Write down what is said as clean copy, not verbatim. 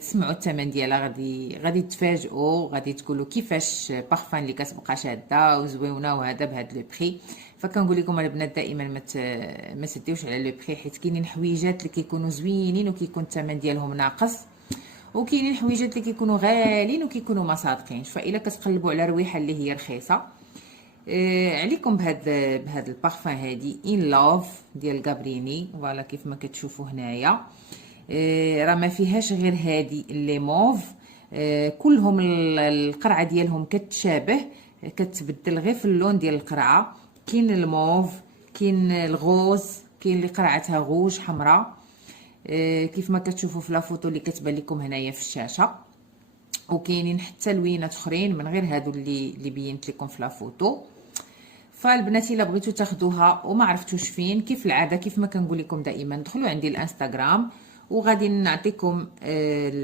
تسمعوا الثمن ديالها، غادي تفاجئوا، غادي تقولوا كيفاش بارفان اللي كتبقى شاده وزوينه وهذا بهذا لو بري. فكنقول لكم البنات دائما ما تديوش على لو بري، حيت كاينين حويجات اللي كيكونوا زوينين وكيكون الثمن ديالهم ناقص، وكاينين حويجات اللي كيكونوا غاليين وكيكونوا ما صادقينش. فاذا كتقلبوا على رويحه اللي هي رخيصه، عليكم بهاد البارفان هادي ان لوف ديال غابريني. فوالا كيف ما كتشوفوا هنايا، راه ما فيهاش غير هادي اللي موف. كلهم القرعه ديالهم كتشابه، كتبدل غير في اللون ديال القرعه. كاين الموف، كاين الغوز، كاين اللي قرعتها غوج حمراء، كيف ما كتشوفوا في لافوتو اللي كتبان لكم هنايا في الشاشه. وكاينين حتى لوينات اخرين من غير هادو اللي بينت لكم في لافوتو. فالبنات الا بغيتو تاخدوها وما عرفتوش فين، كيف العاده كيف ما كنقول لكم دائما، دخلوا عندي الانستغرام وغادي نعطيكم